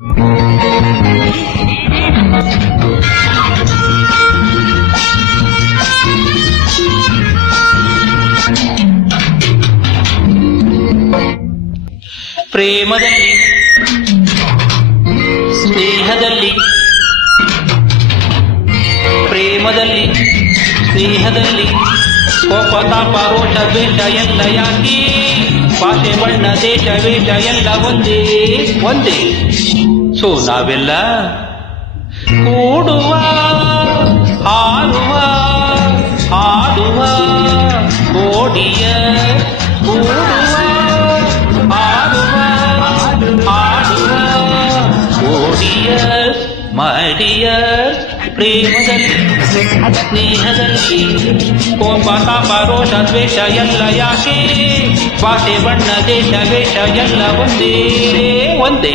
ಪ್ರೇಮದಲ್ಲಿ ಸ್ನೇಹದಲ್ಲಿ ಪ್ರೇಮದಲ್ಲಿ ಸ್ನೇಹದಲ್ಲಿ ಕೋಪ ತಾಪ ರೋಷ ದ್ವೇಷ ಎಲ್ಲ ಯಾಕೆ ಭಾಷೆ ಬಣ್ಣ ದೇಶ ವೇಷ ಎಲ್ಲ ಒಂದೇ ಒಂದೇ. ಸೊ ನಾವೆಲ್ಲ ಕೂಡುವ ಹಾಡುವ ಹಾಡುವ ಕೋಡಿಯ ಕೂಡುವ ಹಾಡುವ ಹಾಡುವ ಕೋಡಿಯರ್ ಮಡಿಯರ್. ಪ್ರೇಮದಲ್ಲಿ ಸ್ನೇಹದಲ್ಲಿ ಕೋಪ ತಾಪ ರೋಷ ದ್ವೇಷ ಎಲ್ಲ ಯಾಕೆ ಭಾಷೆ ಬಣ್ಣ ದೇಶ ವೇಷ ಎಲ್ಲ ಒಂದೇ ಒಂದೇ.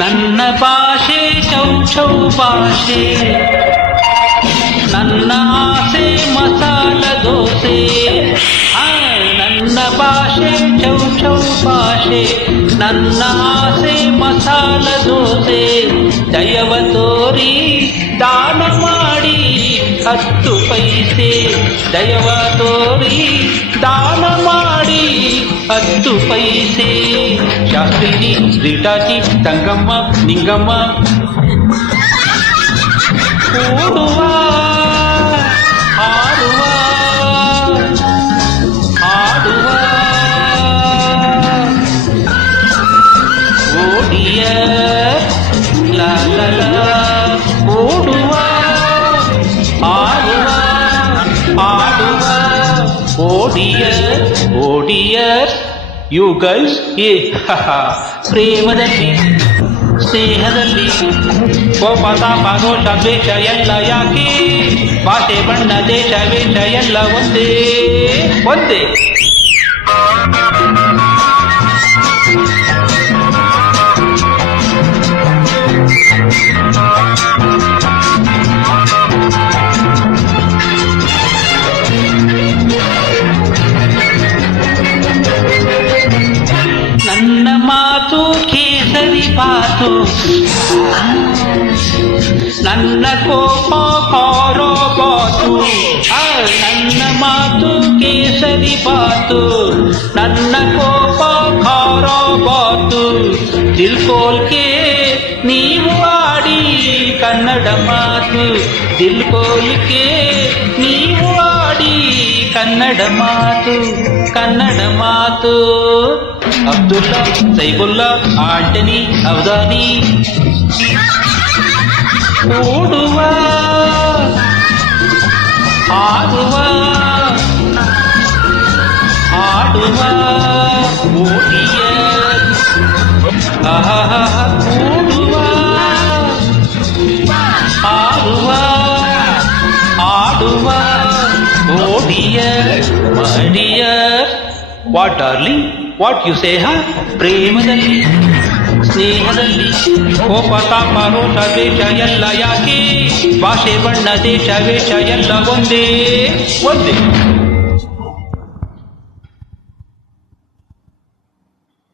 ನನ್ನ ಭಾಷೆ ಚೌ ಚೌ ಭಾಷೆ, ನನ್ನ ಆಸೆ ಮಸಾಲ ದೋಸೆ. ನನ್ನ ಭಾಷೆ ಚೌ ಚೌ ಭಾಷೆ, ನನ್ನ ಆಸೆ ಮಸಾಲ ದೋಸೆ. ದಯವ ತೋರಿ ದಾನ ಮಾಡಿ 10 ಪೈಸೆ, ದಯವ ತೋರಿ ದಾನ ಮಾಡಿ 10 ಪೈಸೆ. ಶಾಸ್ತ್ರೀಜಿ ಶ್ರೀಟಾಜಿ ತಂಗಮ್ಮ ನಿಂಗಮ್ಮ ಕೂಡುವ ಹಾಡುವ ಹಾಡುವ ಓಡಿಯ ಲಾಲ ಕೂಡುವ ಹಾಡುವ ಹಾಡುವ ಓಡಿಯರ್ ಓಡಿಯರ್. ಯು ಗರ್ಲ್ಸ್ ಏ ಪ್ರೇಮದಲ್ಲಿ ಸ್ನೇಹದಲ್ಲಿ ಕೋಪ ತಾಪ ರೋಷ ದ್ವೇಷ ಎಲ್ಲ ಯಾಕೆ ಭಾಷೆ ಬಣ್ಣ ದೇಶ ವೇಷ ಎಲ್ಲ ಒಂದೇ ಒಂದೇ. ನನ್ನ ಮಾತು ಕೇಸರಿ ಬಾತು, ನನ್ನ ಕೋಪ ಕಾರೋ ಬಾತು. ನನ್ನ ಮಾತು ಕೇಸರಿ ಬಾತು, ನನ್ನ ಕೋಪ ಕಾರೋ ಬಾತು. ದಿಲ್ಕೋಲ್ಕೆ ನೀವು ಆಡಿ ಕನ್ನಡ ಮಾತು, ದಿಲ್ಕೋಲ್ಕೆ ನೀವು ಆಡಿ ಕನ್ನಡ ಮಾತು ಕನ್ನಡ ಮಾತು. ಅಬ್ದುಲ್ಲಾ ಸೈಬುಲ್ಲಾ ಆಂಟನಿ ಅವಧಾನಿ ಕೂಡುವ ಹಾಡುವ ಹಾಡುವ ಓಡಿಯರ್ ಕೂಡುವ ಹಾಡುವ ಹಾಡುವ ಓಡಿಯರ್ ಮಡಿಯರ್. What darling what you say ಪ್ರೇಮದಲ್ಲಿ ಸ್ನೇಹದಲ್ಲಿ ಕೋಪ ತಾಪ ರೋಷ ದ್ವೇಷ ಎಲ್ಲ ಯಾಕೆ ಭಾಷೆ ಬಣ್ಣ ದೇಶ ವೇಷ ಎಲ್ಲ ಒಂದೇ ಒಂದೇ.